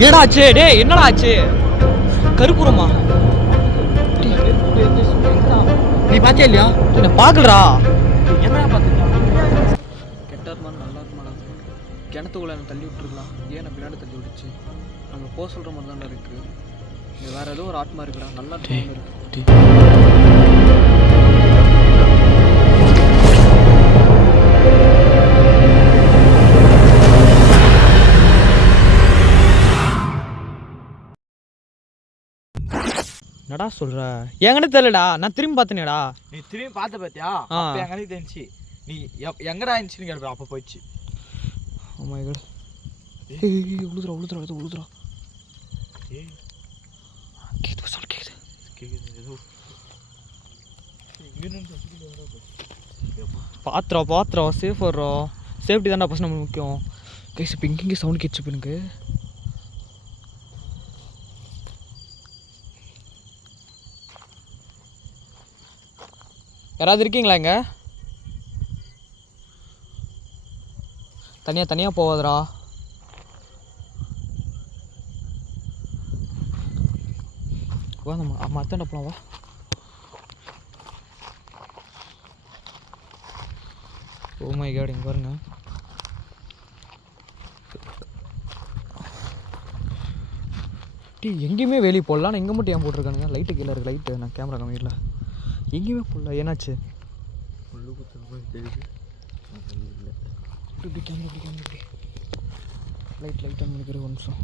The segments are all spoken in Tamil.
என்னடா ஆச்சு டேய்? என்னடா ஆச்சு? கருப்புறமா நீ பாத்தியா இல்லையா? என்ன பார்க்கலடா. என்னடா பாத்துக்கியா? கெட்டா இருந்தாலும் நல்லா இருக்குமாடா? கிணத்துக்குள்ள என்ன தள்ளி விட்டுருக்கலாம். ஏன் நான் பின்னாடி தள்ளி விட்டுச்சு? நம்ம போக சொல்கிற மாதிரி தானே இருக்கு. இங்கே வேற ஏதோ ஒரு ஆத்மா இருக்குடா. நல்லா இருக்கு. என்னடா சொல்ற? எங்கன்னு தெரியலடா. நான் திரும்பி பார்த்தேனேடா. நீ திரும்பி பார்த்த பாத்தியா? அப்ப எங்கனே தெரிஞ்சு நீ எங்கடா இருந்துச்சுன்னு கேட்ப. அப்ப போயிடுச்சு. Oh my god. ஏய் உளுதுறா உளுதுறா ஏதோ உளுதுறா. ஏய் கேக்குது சொல் கேக்குது. கேக்குது ஏதோ. பாத்ரா சேஃப் வர்றா. சேஃப்டி தான்டா ஃபர்ஸ்ட் நமக்கு முக்கியம். கைஸ் இப்போ இங்கே சவுண்ட் கேட்ச்சு இப்போ எனக்கு. யாராவது இருக்கீங்களா இங்கே? தனியாக போவாதரா. வா நம்ம அத்தாண்ட போலாம் வா. ஓ மை காட் இங்கே பாருங்க. எங்கேயுமே வெளியே போடலாம். நான் இங்கே மட்டும் ஏன் போட்டிருக்கானுங்க? லைட்டு கீழே இருக்குது. லைட்டு நான் கேமரா கம்மியில் எங்கேயுமே போடல. என்னாச்சு? உள்ளு குத்துற மாதிரி தெரியுது. இப்படி கேமரா இப்படி லைட் ஆன் பண்ணிக்கிற ஒரு நிமிஷம்.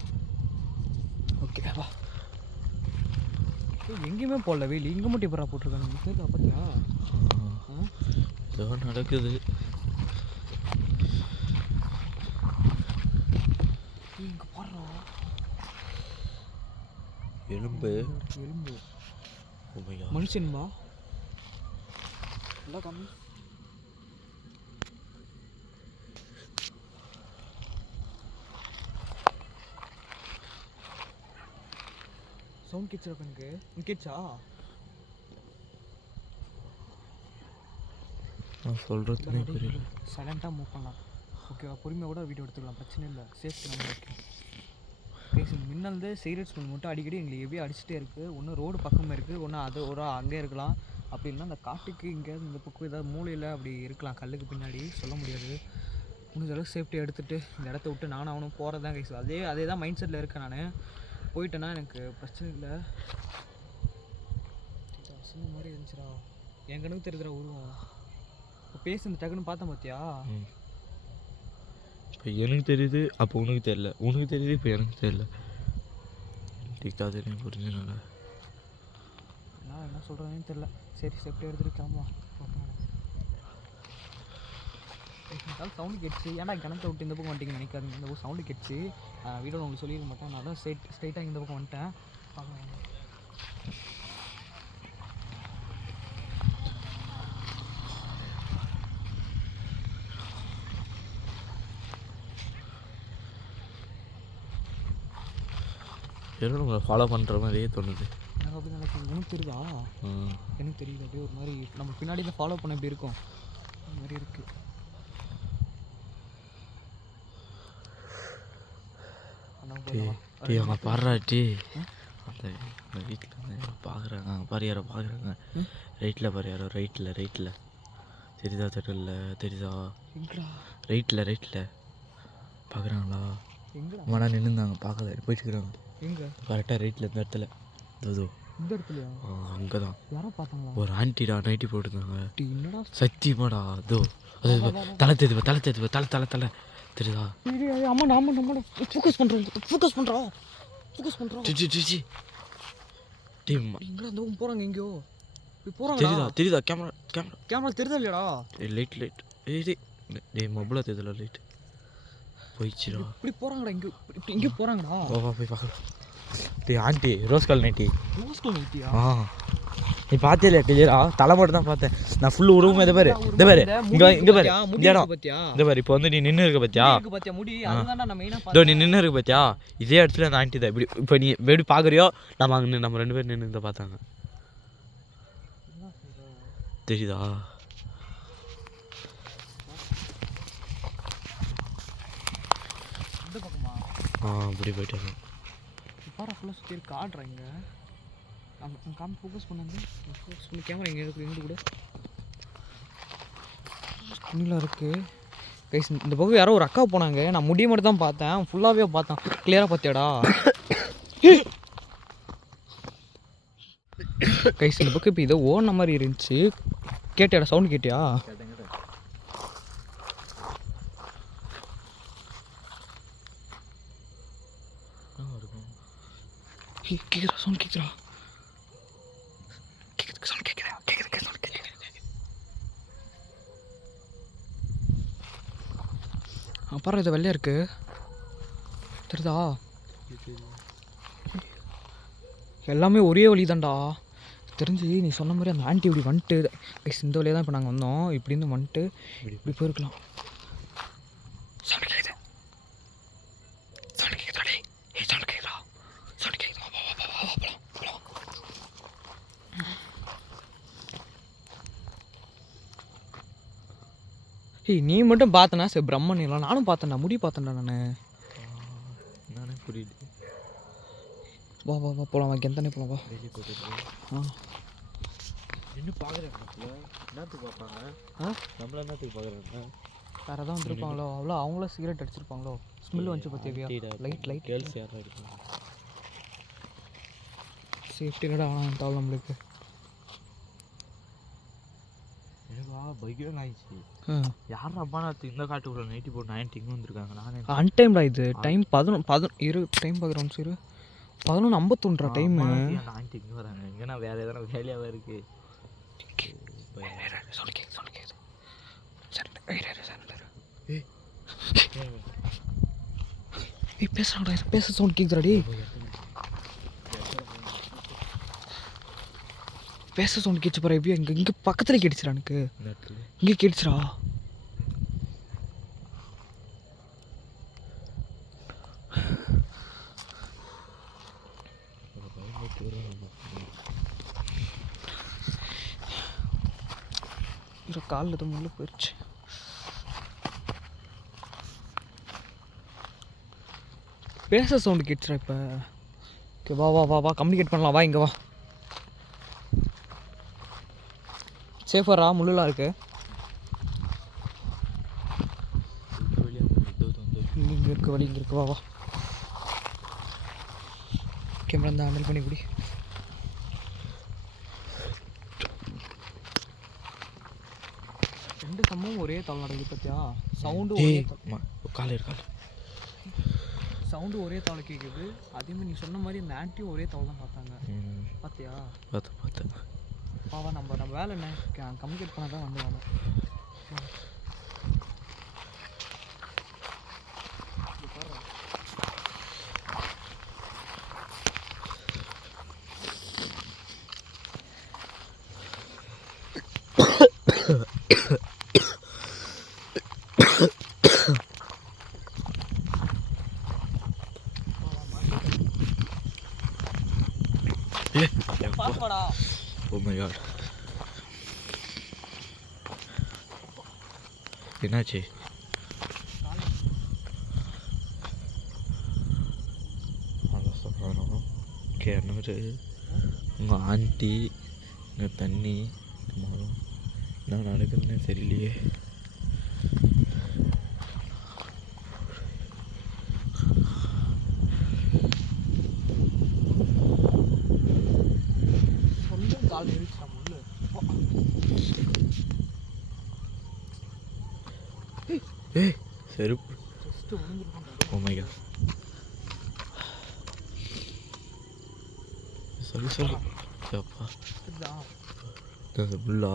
ஓகே வா. எங்கேயுமே போடல வெயில். இங்கே மட்டும் எப்படா போட்டிருக்கானுங்க? கேட்கா பார்த்தியா? ஏதோ நடக்குது. இங்கே போடுறோம். எலும்பு மனுஷன்பா நல்லா கம்மி. சவுண்ட் கேட்சா எனக்கு? கேட்சா? நான் சொல்கிறதுனே புரியல. சைலண்ட்டாக மூவ் பண்ணலாம். ஓகேவா? பொறுமையாக கூட வீடியோ எடுத்துக்கலாம். பிரச்சனை இல்லை. சேஃப்டி நம்ம ஓகே. பேசுங்க. முன்னால்ந்து சிகரெட் ஸ்மெல் மட்டும் அடிக்கடி எங்களுக்கு எப்படியும் அடிச்சுட்டே இருக்குது. ஒன்று ரோடு பக்கமாக இருக்குது, ஒன்று அது ஒரு அங்கே இருக்கலாம். அப்படி இல்லைனா அந்த காட்டுக்கு எங்கேயாவது இந்த பக்கம் ஏதாவது மூலையில் அப்படி இருக்கலாம். கல்லுக்கு பின்னாடி சொல்ல முடியாது. முடிஞ்ச அளவுக்கு சேஃப்டியாக எடுத்துகிட்டு இந்த இடத்த விட்டு நானும் அவனும் போகிறது தான் கைஸ். அதே தான் மைண்ட் செட்டில் இருக்கேன். நான் போயிட்டேன்னா எனக்கு பிரச்சனை இல்லை. அசிங்க மாதிரி இருந்துச்சுடா. என் கணக்கு தெரியுதுடா உருவம். இப்போ பேசி இந்த டக்குன்னு பார்த்தேன் பார்த்தியா? இப்போ எனக்கு தெரியுது, அப்போ உனக்கு தெரியல. உனக்கு தெரியுது, இப்போ எனக்கு தெரியல. டிக்காது புரிஞ்சுனால நான் என்ன சொல்கிறேன்னு தெரில. சரி சேஃப்டியாக எடுத்துகிட்டு கிளம்பலாம். சவுண்டு கேட்டுச்சு. ஏன்னா கிணத்தை விட்டு இந்த பக்கம் வந்துட்டிங்கன்னு நினைக்காதுங்க. இந்த பக்கம் சவுண்டு கேட்டுச்சு. வீடியோவில் உங்களுக்கு சொல்லியிருக்க மாட்டேன். நான் தான் ஸ்ட்ரைட்டாக இந்த பக்கம் வந்துட்டேன். பார்க்கலாம். எவ்வளோ உங்களை ஃபாலோ பண்ணுற மாதிரியே தோணுது. எனக்கு அப்படி நினைக்கிறேன். எனக்கு தெரியுதா? எனக்கு தெரியுது. அப்படியே ஒரு மாதிரி நம்ம பின்னாடி தான் ஃபாலோ பண்ண எப்படி இருக்கும் அந்த மாதிரி இருக்குது. அவங்க பாடுறாட்டி அந்த வீட்டில் வந்து பார்க்குறாங்க. அங்கே பாரு யாரோ பார்க்குறாங்க. ரைட்டில் பாரு யாரோ. ரைட்டில் தெரியுதா? தெரியுதா? ரைட்டில் பார்க்குறாங்களா? மனா நின்றுந்தாங்க பார்க்கல. போயிட்டுருக்குறாங்க. எங்கே? கரெக்டாக ரைட்டில் இந்த இடத்துல. இந்த இடத்துலையா? அங்கே தான் யாரோ பார்த்தாங்களா? ஒரு ஆன்ட்டிடா நைட்டி போட்டுருந்தாங்க. என்னடா சத்தியமாடா. அது தலை தெரியுதா? ஆமாடா ஃபோக்கஸ் பண்ணுறோம். எங்கடா அந்த பக்கம் போகிறாங்க? எங்கேயோ போகிறாங்க. தெரியுதா? கேமரா தெரியுதா இல்லையாடா? லைட் டேய் மொபைலாக தெரியுதுல லைட் போயிடுச்சுடா. இப்படி போகிறாங்கடா. இங்கே போகிறாங்கடா. வா போய் பார்க்கலாம். டேய் ஆண்டி ரோஸ் கலர் நைட்டி. நீ பார்த்தே இல்லையா? கிளியரா தலை மட்டும் தான் பார்த்தேன். நான் ஃபுல்லு உருவம். இதை பாரு இங்கே பாரு இந்த இடம். இந்த பாரு இப்போ வந்து நீ நின்று இருக்க பார்த்தியா? நீ நின்று இருக்க பார்த்தியா? இதே இடத்துல அந்த ஆண்டி தான். இப்படி இப்போ நீ எப்படி பார்க்குறியோ நம்ம அங்கே நம்ம 2 பேரும் நின்று தான் பார்த்தாங்க. தெரியுதா? இப்படி போயிட்டாங்க. பாரு ஃபுல்லாக சுற்றி இருக்கு ஆடுறேன் இங்கே காமி ஃபோக்கஸ் பண்ணாங்க ஃபோக்கஸ் பண்ணி கேமரா இங்கே இருக்குது எங்கே கூட தண்ணியில் இருக்குது கைஸ். இந்த பக்கம் யாரோ ஒரு அக்கா போனாங்க, நான் முடிய மட்டும் தான் பார்த்தேன், ஃபுல்லாகவே பார்த்தேன். கிளியராக பார்த்தியாடா கைஸ்? இந்த பக்கம் இப்போ இதை ஓடின மாதிரி இருந்துச்சு. கேட்டியாடா? சவுண்ட் கேட்டியா? கேட்குறா சவுண்ட் கேட்குறா சவுண்ட் கேட்குறா சவுண்ட் கேட்குறா. அப்புறம் இது வெள்ளையா இருக்கு தெரியுதா? எல்லாமே ஒரே வழி தான்டா தெரிஞ்சு. நீ சொன்ன மாதிரி அந்த ஆண்டி இப்படி வந்துட்டு இந்த வழியாக தான் இப்போ நாங்கள் வந்தோம். இப்படி இருந்து வந்துட்டு இப்படி போயிருக்கலாம். சவுண்ட் கேட்குது சவுண்ட் கேட்குதாடே சவுண்ட் கேட்குதா சவுண்ட் கேட்குதா? ஏய் நீ மட்டும் பார்த்தனா சரி பிரம்மன் நானும் பார்த்தேன்டா, முடி பார்த்தேன்டா நானே புரியுது. வா வா வா போகலாம், வா கெந்தனே போகலாம் வா. ஆ என்ன பார்க்குறேன் என்னத்துக்கு பார்ப்பாங்க? நம்மள என்னத்துக்கு பார்க்குறாங்க? வேறு எதாவது வந்துருப்பாங்களோ? அவ்வளோ அவங்களும் சிகரெட் அடிச்சிருப்பாங்களோ? ஸ்மெல் வந்துச்சு பார்த்தியா? லைட் கேர்ள்ஸ் யாரும் இருப்பாங்க. சேஃப்டி கடை ஆனால் தவளை நம்மளுக்கு. ஏவா பைக்கில் ஆயிடுச்சு. யாரும் அப்பா நான் இந்த காட்டுக்குள்ள நைட்டி போட்டு 90 இங்கே வந்திருக்காங்க. நானே அன்டைம்டா இது. டைம் 11 டைம் பார்க்குறோம் சார் 11:51 டைமு. 90 இங்கே வராங்க. எங்கன்னா வேறு எதனா வேலையாகவே இருக்குது. பேசுறாடா பேச சவுண்ட் கேட்குறாடி. பேச சவுண்ட் கேட்ச்சு பாரு. எப்படியா இங்கே பக்கத்தில் கேட்டுச்சுடா எனக்கு. இங்கே கேட்டுச்சுடா. காலில் எதுவும் முள்ள போயிடுச்சு. பேச சவுண்டு கேட்டுச்சுடா இப்போ. ஓகே வா வா வா வா கம்யூனிகேட் பண்ணலாம். வா இங்கே வா. சேஃபரா முள்ளுலாம் இருக்கு. இங்கே இருக்கு வழி இங்கே இருக்கு. வா வா கேமரா இருந்தால் ஹேண்டில் பண்ணி குடி. ரெண்டு சம்பவம் ஒரே தலை நடக்குது பார்த்தியா? சவுண்டு சவுண்டு ஒரே தவளை கேட்குது. அதேமாதிரி நீ சொன்ன மாதிரி இந்த ஆன்ட்டியும் ஒரே தவளை தான் பார்த்தாங்க பார்த்தியா? பார்த்தேன். பாவா நம்ம வேலை என்ன கம்யூனிகேட் பண்ண தான் வந்து வேலை. Oh my god. என்னாச்சு? கிணறு, உங்கள் ஆண்டி, இங்கே தண்ணி, மரம், என்ன நடக்குதுன்னு தெரியலையே. ஏய் செருப்பு. Oh my god. சொல்லு அப்பா முள்ளா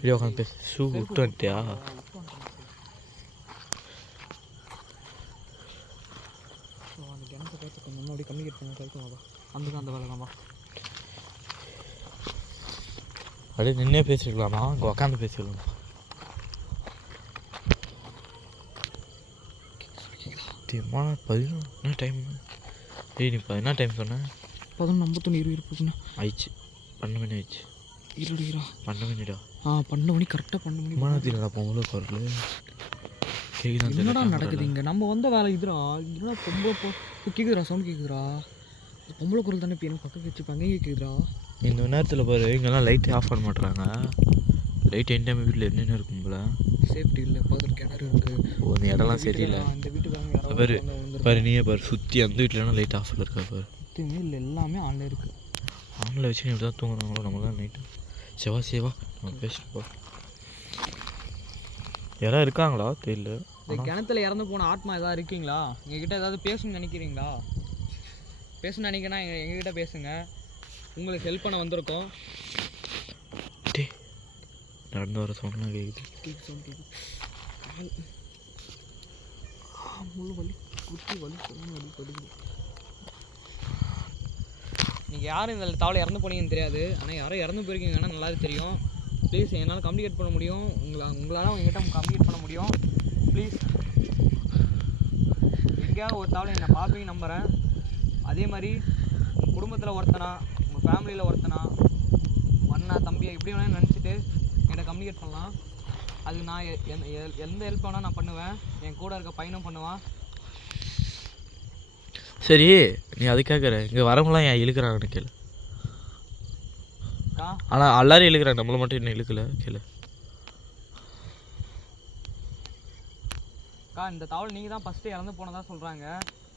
வீடியோ உட்காந்து பேச. ஷூ விட்டு வந்துட்டியா? முன்னாடி கம்யூனிகேட் பண்ண அந்த வேலை தான்ப்பா. அப்படியே நின்னே பேசிக்கலாமா? அங்கே உக்காந்து பேசிக்கலாமா? தீர்மா 11 என்ன டைம்? ஏய் நீ என்ன டைம் சொன்ன? 11:51 ஆயிடுச்சு. 12 மணி ஆயிடுச்சு. இருடா 12 மணிடா. 12 மணி கரெக்டாக 12 மணி. விமானத்தில் பொங்கல் பொருள் என்னடா நடக்குது இங்கே? நம்ம வந்த வேலை இதுடா. என்னடா பொம்பளை கேட்குதுடா, சவுண்ட் கேட்குதுடா. பொம்பளை குரல் தானே இப்போ எனக்கு பக்கம் வச்சுப்பாங்க, எங்கே கேட்குதுடா? இந்த நேரத்தில் பாரு, இங்கெல்லாம் லைட்டே ஆஃப் பண்ண மாட்டுறாங்க. லைட் என் டைம் வீட்டில் என்னென்ன இருக்கும் போல. சேஃப்டி இல்லை, பார்த்துட்டு கிணறு இருக்குது. ஓ, அந்த இடம்லாம் சரியில்லை. இந்த வீட்டுக்காரங்க பாரு பாரு, நீயே பாரு, சுற்றி அந்த வீட்டிலனா லைட் ஆஃபில் இருக்கா பாரு. எதுவுமே இல்லை, எல்லாமே ஆன்ல இருக்குது. ஆன்ல வச்சு இப்படி தான் தூங்குறாங்களோ நம்மளாம் நைட்டு. சேவா நம்ம பேசிட்டு யாராவது இருக்காங்களா தெரியல. இந்த கிணத்துல இறந்து போன ஆத்மா ஏதாவது இருக்கீங்களா? எங்ககிட்ட ஏதாவது பேசணும்னு நினைக்கிறீங்களா? பேசணும்னு நினைக்கிறேன்னா எங்ககிட்ட பேசுங்க, உங்களுக்கு ஹெல்ப் பண்ண வந்திருக்கோம். நடந்து வர சவுண்ட்லாம் கேட்குது. நீங்கள் யாரும் இந்த தவளை இறந்து போனீங்கன்னு தெரியாது, ஆனால் யாரும் இறந்து போயிருக்கீங்கன்னா நல்லாவே தெரியும். ப்ளீஸ், என்னால் கம்யூனிகேட் பண்ண முடியும், உங்களால் உங்ககிட்ட கம்யூனிகேட் பண்ண முடியும். ப்ளீஸ், எங்கேயாவது ஒரு தவளை என்னை பார்ப்பீங்க நம்புகிறேன். அதே மாதிரி உங்கள் குடும்பத்தில் ஒருத்தனா, உங்கள் ஃபேமிலியில் ஒருத்தனா, அண்ணா தம்பியை எப்படி வேணாலும் நினச்சிட்டு என்கிட்ட கம்யூனிகேட் பண்ணலாம். அது நான் எந்த ஹெல்ப் வேணால் நான் பண்ணுவேன், என் கூட இருக்க பையனும் பண்ணுவான். சரி, நீ அது கேட்குற, இங்கே வரவங்களாம் ஏன் இழுக்கிறாங்கன்னு கேளு. ஆனால் எல்லாரும் இழுக்கிறாங்க, நம்மளை மட்டும் இன்னும் இழுக்கல கேளு. இந்த தவளை நீங்கள் தான் ஃபஸ்ட்டு இறந்து போனதாக சொல்கிறாங்க.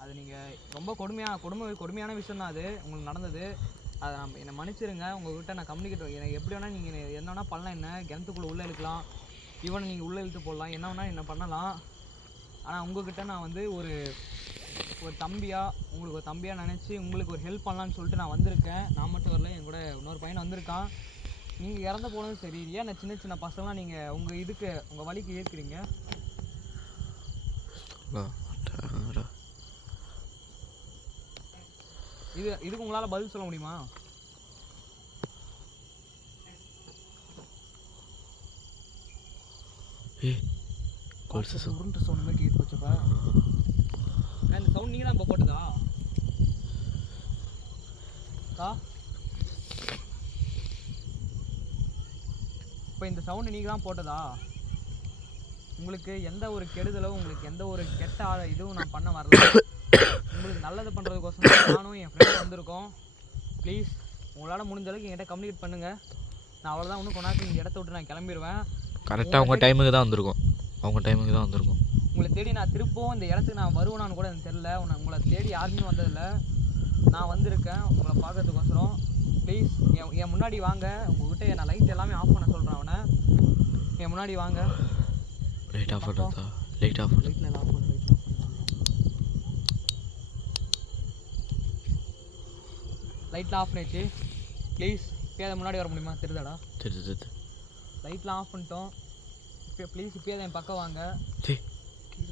அது நீங்கள் ரொம்ப கொடுமையான விஷயம் தான் அது உங்களுக்கு நடந்தது. அதை என்னை மன்னிச்சிருங்க. உங்கள்கிட்ட நான் கம்யூனிகேட், எனக்கு எப்படி வேணால் நீங்கள் என்ன வேணால் பண்ணலாம், என்ன கிணத்துக்குள்ளே உள்ளே இழுக்கலாம், ஈவன் நீங்கள் உள்ளே இழுத்து போடலாம், என்ன வேணால் என்ன பண்ணலாம். ஆனால் உங்கள்கிட்ட நான் வந்து ஒரு தம்பியாக, உங்களுக்கு ஒரு தம்பியாக நினச்சி உங்களுக்கு ஒரு ஹெல்ப் பண்ணலான்னு சொல்லிட்டு நான் வந்திருக்கேன். நான் மட்டும் வரல, என் கூட இன்னொரு பையன் வந்திருக்கான். நீங்கள் இறந்து போனது சரி, ஏன் நான் சின்ன பசங்களாம் நீங்கள் உங்கள் வழிக்கு ஏற்கிறீங்க? இதுக்கு உங்களால் பதில் சொல்ல முடியுமா? உருண்டு சவுண்ட் மாதிரி கேட்டு வச்சப்பா. இந்த சவுண்ட் நீங்கள் தான் இப்போ போட்டதா? இப்போ இந்த சவுண்டு நீங்கள் தான் போட்டதா? உங்களுக்கு எந்த ஒரு கெடுதலோ, உங்களுக்கு எந்த ஒரு கெட்ட இதுவும் நான் பண்ண வரல. உங்களுக்கு நல்லது பண்ணுறதுக்கோசரம் நானும் என் ஃப்ரெண்டும் வந்திருக்கோம். ப்ளீஸ், உங்களால் முடிஞ்ச அளவுக்கு என்கிட்ட கம்யூனிகேட் பண்ணுங்கள். நான் அவ்வளோதான், இன்னும் கொண்டாந்து இந்த இடத்த விட்டு நான் கிளம்பிடுவேன். கரெக்டாக அவங்க டைமுக்கு தான் வந்திருக்கோம். உங்களை தேடி நான் திருப்பவும் இந்த இடத்துக்கு நான் வருவேனான்னு கூட எனக்கு தெரில. உங்களை தேடி யாருமே வந்ததில்லை. நான் வந்திருக்கேன் உங்களை பார்க்கறதுக்கோசரம். ப்ளீஸ், என் முன்னாடி வாங்க. உங்கள்கிட்ட நான் லைட் எல்லாமே ஆஃப் பண்ண சொல்கிறேன். அவனை என் முன்னாடி வாங்க. லைட் ஆஃப் பண்ணுறதா? லைட்லாம் ஆஃப் பண்ணிச்சு. ப்ளீஸ், இப்போயாவது முன்னாடி வர முடியுமா? தெரியுதாடா? தெரியுது. லைட்லாம் ஆஃப் பண்ணிட்டோம். இப்போ ப்ளீஸ் இப்போயாவது என் பக்கம் வாங்க.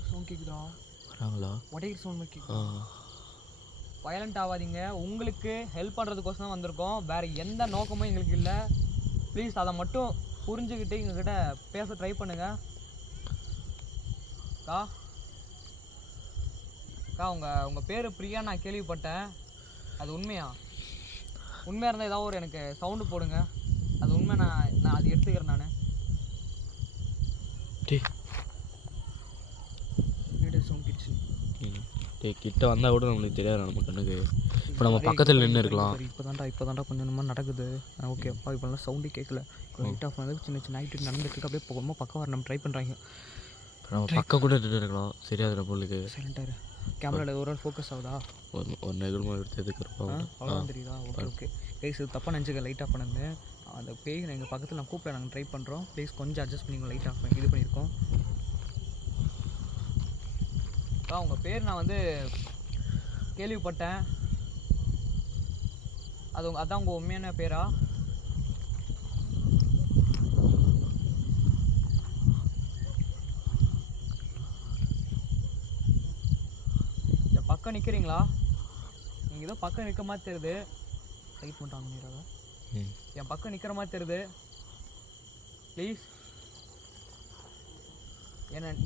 சவுண்ட் கேட்குதா? வராங்களா? உடைக்கிற சவுண்ட் கேட்குதா? வயலண்ட் ஆகாதீங்க. உங்களுக்கு ஹெல்ப் பண்ணுறதுக்கோசம் தான் வந்திருக்கோம், வேறு எந்த நோக்கமும் எங்களுக்கு இல்லை. ப்ளீஸ், அதை மட்டும் புரிஞ்சுக்கிட்டு எங்ககிட்ட பேச ட்ரை பண்ணுங்க. உங்கள் பேர் பிரியா நான் கேள்விப்பட்டேன். அது உண்மையாக இருந்தால் ஏதாவது ஒரு எனக்கு சவுண்டு போடுங்க. அது உண்மை, நான் அது எடுத்துக்கிறேன். நான் கிட்ட வந்தால் கூட நம்மளுக்கு தெரியாது நம்ம கண்ணுக்கு. இப்போ நம்ம பக்கத்தில் நின்று இருக்கலாம். இப்போ தான்டா கொஞ்சம் நம்ம நடக்குது. ஓகேப்பா, இப்போலாம் சவுண்டே கேட்கல. லைட் ஆஃப் பண்ணது சின்ன ஆகிட்டு நடந்துட்டு இருக்கு. அப்படியே போகணுமா பக்கம் வர நம்ம ட்ரை பண்ணுறாங்க. நம்ம பக்கம் கூட நின்று இருக்கலாம், சரியாது நம்மளுக்கு. சைலண்டாக கேமராவில் ஒரு ஃபோக்கஸ் ஆகுதா? ஒரு நெகழ்மா எடுத்து எதுக்குறப்பா அவ்வளோதான் தெரியுதா? ஓகே ப்ளீஸ், இது தப்பாக நினச்சிக்க. லைட் ஆஃப் பண்ணது அந்த பேய் எங்கள் பக்கத்தில் நான் கூப்பிட நாங்கள் ட்ரை பண்ணுறோம். ப்ளீஸ் கொஞ்சம் அட்ஜஸ்ட் பண்ணிங்க. லைட் ஆஃப் இது பண்ணியிருக்கோம். உங்கள் பேர் நான் வந்து கேள்விப்பட்டேன். அதான் உங்கள் உண்மையான பேரா? என் பக்கம் நிற்கிறீங்களா? நீங்கள் ஏதோ பக்கம் நிற்க மாதிரி தெரியுது. லைட் பண்ணிட்டாங்க நீராக. என் பக்கம் நிற்கிற மாதிரி தெரியுது. ப்ளீஸ்,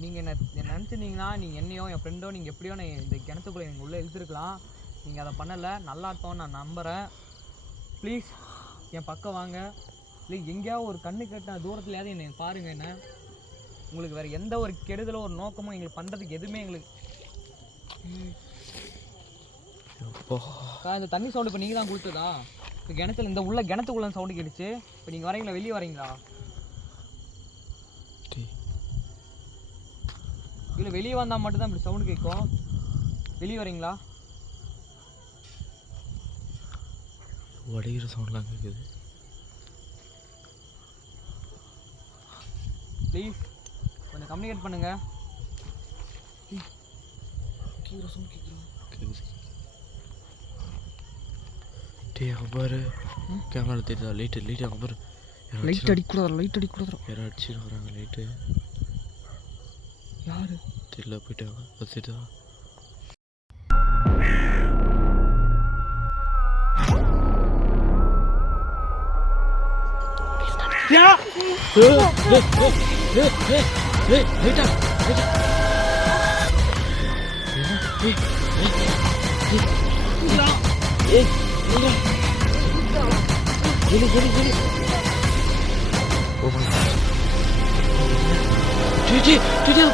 நீங்கள் என்ன நினச்சிருந்தீங்கன்னா நீங்கள் என்னையோ என் ஃப்ரெண்டோ நீங்கள் எப்படியோ இந்த கிணத்துக்குள்ளே நீங்கள் உள்ளே இழுத்துருக்கலாம். நீங்கள் அதை பண்ணலை. நல்லா இருப்போம், நான் நம்புகிறேன். ப்ளீஸ், என் பக்கம் வாங்க. இல்லை எங்கேயாவது ஒரு கண்ணு கட்டின தூரத்துலையாவது என்னை பாருங்கள். என்ன உங்களுக்கு வேறு எந்த ஒரு கெடுதலோ ஒரு நோக்கமோ எங்களுக்கு பண்ணுறதுக்கு எதுவுமே எங்களுக்கு. இந்த தண்ணி சவுண்டு இப்போ நீங்கள் தான் கொடுத்ததா? இப்போ கிணத்துல இந்த உள்ள கிணத்துக்குள்ள சவுண்டு கேட்டுச்சு. இப்போ நீங்கள் வரீங்களா, வெளியே வரீங்களா? இல்லை வெளியே வந்தால் மட்டும்தான் இப்படி சவுண்டு கேட்கும். வெளியே வரீங்களா? வடிகிற சவுண்ட்லாம் கேட்குது. ப்ளீஸ் கொஞ்சம் கம்யூனிகேட் பண்ணுங்க. கீழே சவுண்ட் கேட்குது. டே அங்கே பாரு, கேமரா தெரியுதா? லைட்டு அங்கே பாரு. லைட் அடிக்கூடாது. யாரும் அடிச்சுட்டு வராங்க. லைட்டு யாரு தெரியல, போயிட்டாங்க. அது தெரியுதா?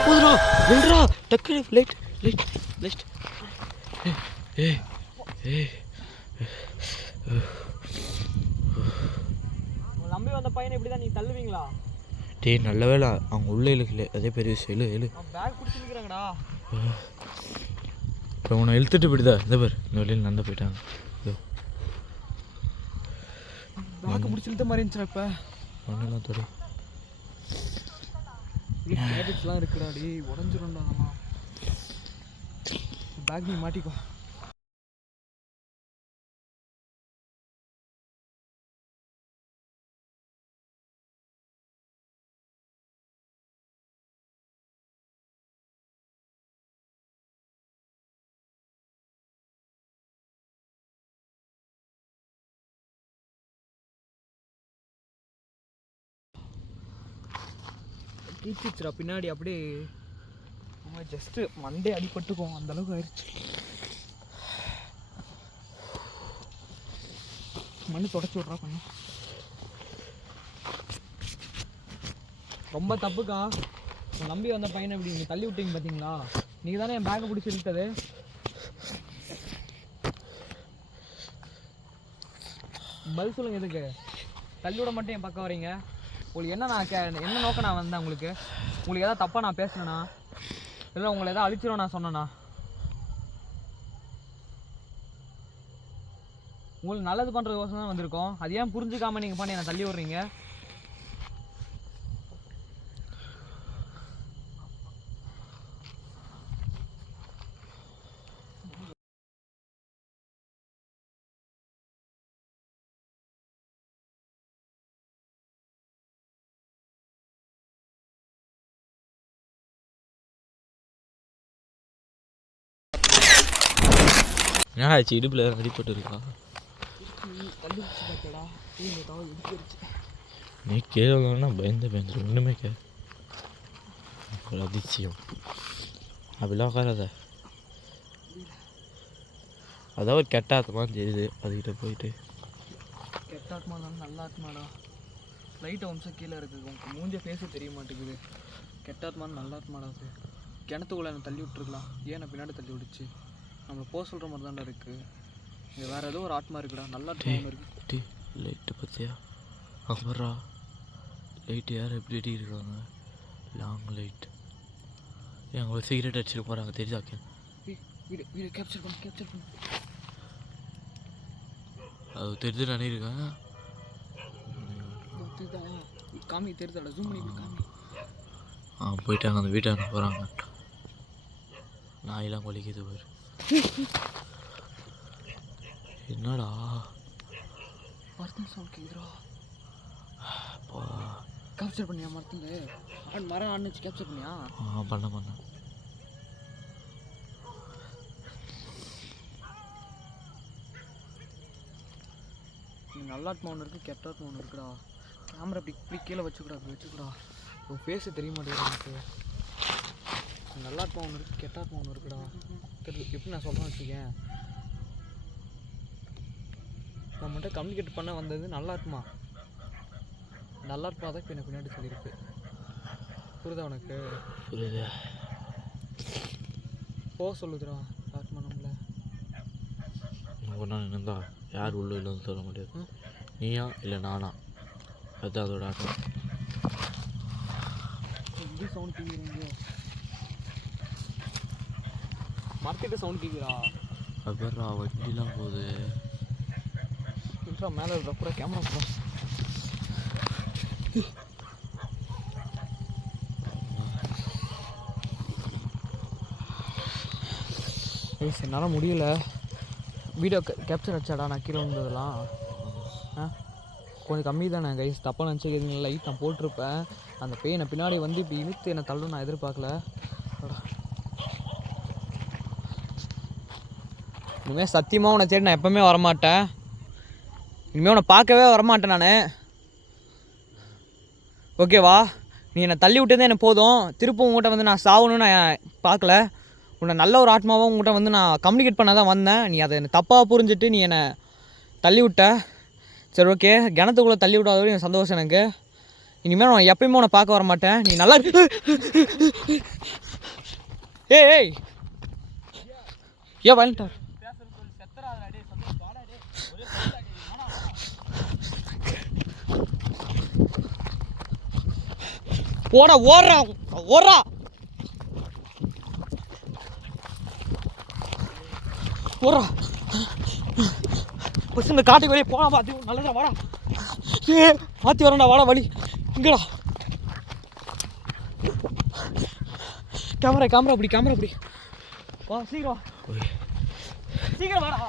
போதுடா, வில்றா டக்கு. லைட். நம்பி வந்த பையனை இப்படி தான் நீ தள்ளுவீங்களா? டே நல்ல வேலை அவங்க உள்ளே இழுக்கல, அதே பெரிய விஷயம். எழு பேக் பிடிச்சி நிற்கிறாங்கடா. இப்போ உன்னை இழுத்துட்டு போயிடுதா? இந்த பேர் இந்த வழியில் நடந்து போயிட்டாங்க. பேக்கை பிடிச்சி இழுத்த மாதிரி இருந்துச்சா? இப்போ ஒன்றுலாம் தொட கேட்ஜெட்ஸ்லாம் இருக்குடா. டே உடஞ்சிரும்டா. அதெல்லாம் பேக் நீ மாட்டிக்கோ. கீச்சிச்சுடா பின்னாடி. அப்படியே ஜஸ்ட்டு மண்டே அடிபட்டுக்கும் அந்தளவுக்கு ஆயிடுச்சு. மண்ணு தொடச்சி விட்றா கொஞ்சம். ரொம்ப தப்புக்கா. நம்பி வந்த பையனை இப்படி நீங்கள் தள்ளி விட்டீங்க பார்த்தீங்களா? நீங்கள் தானே என் பேக்கை பிடிச்சி இழுத்தது. பதில் சொல்லுங்கள். எதுக்கு தள்ளி விட மட்டும் என் பக்கம் வரீங்க? உங்களுக்கு என்ன என்ன நோக்கம் நான் வந்தேன்? உங்களுக்கு எதாவது தப்பாக நான் பேசுனேண்ணா? இல்லை உங்களை எதாவது அழிச்சிடும் நான் சொன்னேண்ணா? உங்களுக்கு நல்லது பண்ணுறதுக்கோசம் தான் வந்திருக்கோம். அது ஏன் புரிஞ்சுக்காமல் நீங்கள் பண்ணி என்னை தள்ளி விட்றீங்க? என்னாச்சு? இடுப்பில் அடிப்பட்டு இருக்கா? நீ கேள்வினா பயந்துரு. ஒன்றுமே ஒரு அதிசயம். அப்படிலாம் உட்காராத. அதான் ஒரு கெட்ட ஆத்மான்னு தெரியுது. அதுக்கிட்ட போயிட்டு கெட்ட ஆத்மா தான் நல்ல ஆத்மாடா. லைட் அம்சம் கீழே இருக்குது. உங்களுக்கு மூஞ்ச ஃபேஸே தெரிய மாட்டேங்குது. கெட்ட ஆத்மான்னு நல்ல ஆத்மாடா. அது கிணத்துக்குள்ளே என்னை தள்ளி விட்டுருக்கலாம். ஏன் பின்னாடி தள்ளி விடுச்சு? நம்மளை போக சொல்கிற மாதிரி தான்டா இருக்குது. இது வேறு ஏதோ ஒரு ஆத்மா இருக்குடா. நல்ல ஆத்மா ஒன்று இருக்குது. லைட்டு பார்த்தியா? அப்புறா லைட்டு யார் எப்படி எட்டி இருக்காங்க? Long light. எங்கள் ஒரு சிகரெட் அடிச்சுட்டு போகிறாங்க. தெரியுதா? வீடியோ கேப்சர் பண்ணு. அது தெரிஞ்சு நினைக்கிறேன். காமி தெரியுதாடா? ஜூம் பண்ணி காமி. போயிட்டாங்க. அந்த வீட்டாண்ட போகிறாங்க. நாயெல்லாம் கொலிக்குது பாரு. என்னடா மரத்தின் சவுண்ட் கேக்குதுடா. கேப்சர் பண்ணியா? மரம் ஆடுச்சு. கேப்சர் பண்ணியா? பண்ண நல்லாத்மா ஒன்று இருக்குது, கெட்டாத்மா ஒன்று இருக்குடா. கேமரா இப்படி கீழே வச்சுக்கூடா. உன் ஃபேஸு தெரிய மாட்டேங்குது எனக்கு. நல்லாத்மா ஒன்று இருக்குது, கெட்டாத்மா ஒன்று இருக்குடா. எப்படி நான் சொல்கிறேன்னு வச்சுக்கேன். நான் மட்டும் கம்யூனிகேட் பண்ண வந்தது நல்லாத்மா தான் இப்போ எனக்கு பின்னாடி சொல்லியிருக்கு. புரியுதா உனக்கு? புரியுது. போக சொல்லுதுடா ஆத்மா நம்மள. ஒரு நாள் நின்றா யார் உள்ள இல்லைன்னு சொல்ல முடியாது. நீயா இல்லை நானா, அதுதான் அதோட ஆட்டம். இது சவுண்ட் கேட்குறீங்க, மரத்திட்ட சவுண்ட் கேட்குறா. அது பேர்ரா வண்டிலாம் போகுது. இன்ட்ரா மேலே இருக்கிற பூரா கேமரா பூரா. ஏய் என்னால் முடியல. வீடியோ கேப்சர் அடிச்சாடா நான் கீழே வந்ததெல்லாம். கொஞ்சம் கம்மி தானே கைஸ், தப்பாக நினச்சிக்கிறீங்க. லைட் நான் போட்டிருப்பேன். அந்த பேனை பின்னாடி வந்து இப்படி இழுத்து என்னை தள்ளும் நான் எதிர்பார்க்கல. இனிமேல் சத்தியமாக உன்னை தேடி நான் எப்போவுமே வரமாட்டேன். இனிமேல் உன்னை பார்க்கவே வரமாட்டேன் நான். ஓகேவா? நீ என்னை தள்ளி விட்டதே எனக்கு போதும். திருப்பம் உங்கள்கிட்ட வந்து நான் சாகணும்னு நான் பார்க்கல. உன்னை நல்ல ஒரு ஆத்மாவாக உங்கள்கிட்ட வந்து நான் கம்யூனிகேட் பண்ண தான் வந்தேன். நீ அதை தப்பாக புரிஞ்சுட்டு நீ என்னை தள்ளி விட்ட. சரி ஓகே, கிணத்துக்குள்ளே தள்ளி விடாத எனக்கு சந்தோஷம் எனக்கு. இனிமேல் நான் எப்பயுமே உன்னை பார்க்க வர மாட்டேன். நீ நல்லா ஏய் ஏன் வந்துட்ட? போடா ஓடுறா ஓடுறா. ஓடுறா பஸ் இந்த காட்டுக்கு வெளியே போனா பார்த்து நல்லதா. வாடா ஏ மாற்றி வரேன்டா, வாடா வழி இங்கடா. கேமரா அப்படி வா சீக்கிரம் சீக்கிரம் வாடா.